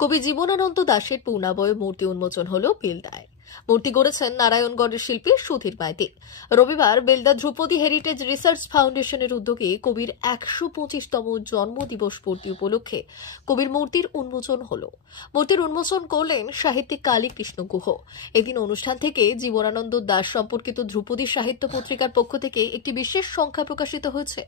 কবি জীবনানন্দ দাশের পূর্ণাবয় মূর্তি উন্মোচন হল বেলদায়। মূর্তি গড়েছেন নারায়ণগড়ের শিল্পী সুধীর মাইতি। রবিবার বেলদা ধ্রুপদী হেরিটেজ রিসার্চ ফাউন্ডেশনের উদ্যোগে কবির ১২৫তম জন্মদিবস পূর্তি উপলক্ষে কবির মূর্তির উন্মোচন হল। মূর্তির উন্মোচন করলেন সাহিত্যিক কালীকৃষ্ণ গুহ। এদিন অনুষ্ঠান থেকে জীবনানন্দ দাশ সম্পর্কিত ধ্রুপদী সাহিত্য পত্রিকার পক্ষ থেকে একটি বিশেষ সংখ্যা প্রকাশিত হয়েছে।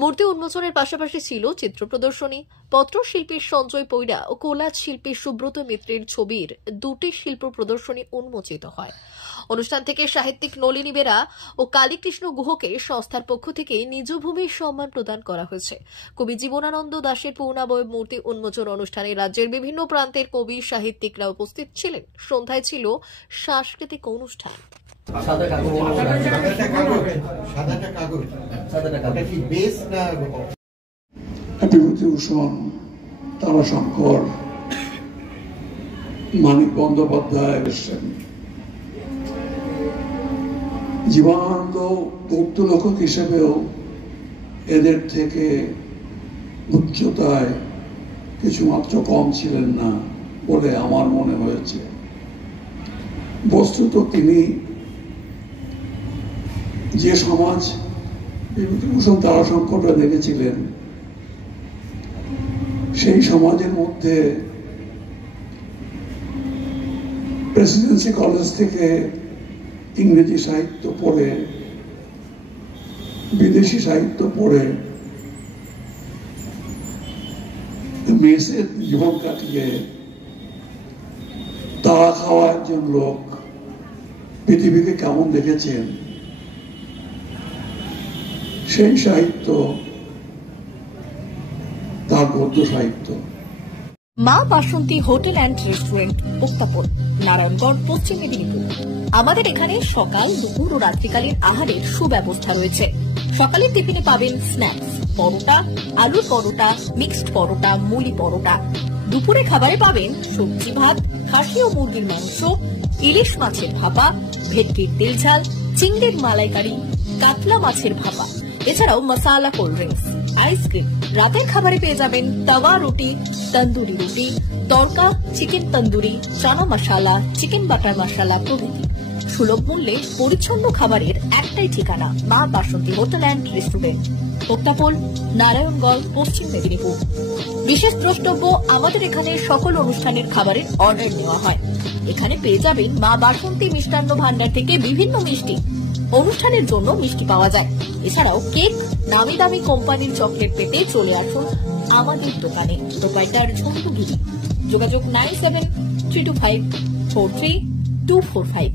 মূর্তি উন্মোচনের পাশাপাশি ছিল চিত্র প্রদর্শনী, পত্রশিল্পী সঞ্জয় পৈরা ও কোলাজ শিল্পী সুব্রত মিত্রের ছবির দুটি শিল্প প্রদর্শনী উন্মোচিত হয়। অনুষ্ঠান থেকে সাহিত্যিক নলিনী বেরা ও কালীকৃষ্ণ গুহকে সংস্থার পক্ষ থেকে নিজ ভূমির সম্মান প্রদান করা হয়েছে। কবি জীবনানন্দ দাশের পূর্ণাবয় মূর্তি উন্মোচন অনুষ্ঠানে রাজ্যের বিভিন্ন প্রান্তের কবি সাহিত্যিকরা উপস্থিত ছিলেন। সন্ধ্যায় ছিল সাংস্কৃতিক অনুষ্ঠান। বিভূতিভূষণ, তারাশঙ্কর, মানিক বন্দ্যোপাধ্যায় এসেছেন। জীবনানন্দ বৌদ্ধ লেখক হিসেবেও এদের থেকে উচ্চতায় কিছুমাত্র কম ছিলেন না বলে আমার মনে হয়েছে। বস্তুত তিনি যে সমাজ বিভূতিভূষণ তারাশঙ্কররা দেখেছিলেন, সেই সমাজের মধ্যে প্রেসিডেন্সি কলেজ থেকে ইংরেজি সাহিত্য পড়ে, বিদেশি সাহিত্য পড়ে মেসের জীবন কাটিয়ে তারা খাওয়া একজন লোক পৃথিবীকে কেমন দেখেছেন, সেই সাহিত্য তার গদ্য সাহিত্য। মা বাসন্তী হোটেল অ্যান্ড রেস্টুরেন্ট, উত্তাপন, নারায়ণগড়, পশ্চিম মেদিনীপুর। আমাদের এখানে সকাল, দুপুর ও রাত্রিকালীন আহারের সুব্যবস্থা রয়েছে। সকালের টিফিনে পাবেন স্ন্যাক্স, পরোটা, আলুর পরোটা, মিক্সড পরোটা, মুলি পরোটা। দুপুরে খাবারে পাবেন সবজি ভাত, খাসি ও মুরগির মাংস, ইলিশ মাছের ভাপা, ভেটকির তেল ঝাল, চিংড়ির মালাইকারি, কাতলা মাছের ভাপা, এছাড়াও মশালা কোল্ড ড্রিঙ্কস, আইসক্রিম। রাতের খাবারে পেয়ে যাবেন তাওয়া রুটি, তন্দুরি রুটি, তড়কা, চিকেন তন্দুরি, চানা মশালা, চিকেন বাটার মশালা প্রভৃতি। সুলভ মূল্যে পরিচ্ছন্ন খাবারের একটাই ঠিকানা, মা বাসন্তী হোটেল অ্যান্ড রেস্টুরেন্ট, উত্তাপন, নারায়ণগড়, পশ্চিম মেদিনীপুর। বিশেষ দ্রষ্টব্য, আমাদের এখানে সকল অনুষ্ঠানের খাবারের অর্ডার নেওয়া হয়। এখানে পেয়ে যাবেন মা বাসন্তী মিষ্টান্ন ভান্ডার থেকে বিভিন্ন মিষ্টি। অনুষ্ঠানের জন্য মিষ্টি পাওয়া যায়। এছাড়াও কেক, নামি দামি কোম্পানির চকলেট পেতে চলে আসুন আমাদের দোকানে। প্রোপাইটার ঝন্টু গিরি। যোগাযোগ 9732543245।